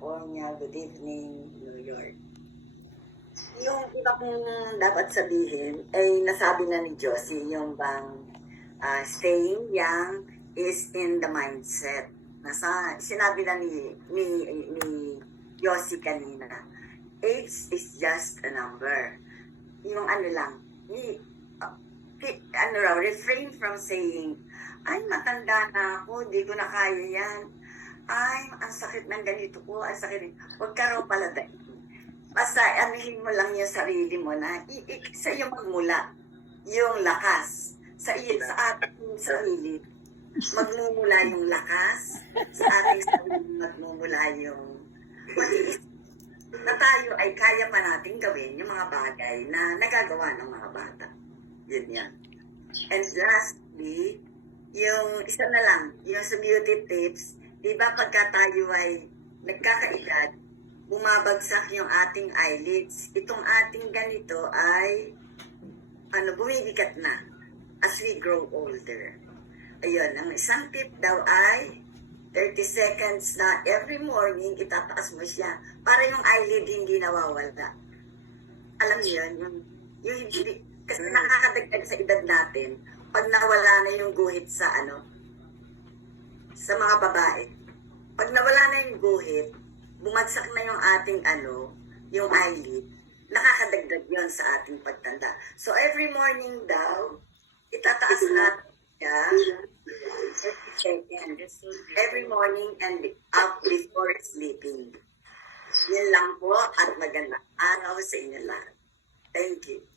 California. Good evening, New York. Yung iba kong dapat sabihin ay nasabi na ni Josie, yung bang staying young is in the mindset. Sinabi na ni Josie kanina, age is just a number. Yung ano lang, refrain from saying, ay, matanda na ako, di ko na kaya yan. Ay, ang sakit ng ganito ko, ang sakit. Huwag ka raw pala dahil. Basta, anihin mo lang yung sarili mo na sa'yo magmula yung lakas. Sa ating sarili, magmumula yung lakas. Sa ating sarili, magmumula yung pag-iisip na tayo ay kaya pa natin gawin yung mga bagay na nagagawa ng mga bata. Yun yan. And lastly, yung isa na lang, yung sa beauty tips, di ba pagka tayo ay nagkakaedad, bumabagsak yung ating eyelids. Itong ating ganito ay bumibigat na as we grow older. Ayun, ang isang tip daw ay 30 seconds na every morning, itataas mo siya para yung eyelid hindi nawawala. Alam niyo yun, yung hindi, kasi nakakadagdag sa edad natin, pag nawala na yung guhit sa sa mga babae. Pag nawala na yung guhit, bumagsak na yung ating yung eyelid, nakakadagdag yon sa ating pagtanda. So every morning daw, itataas natin siya, 30 seconds, every morning and up before sleeping. Yan lang po at magandang araw sa inyo lahat. Thank you.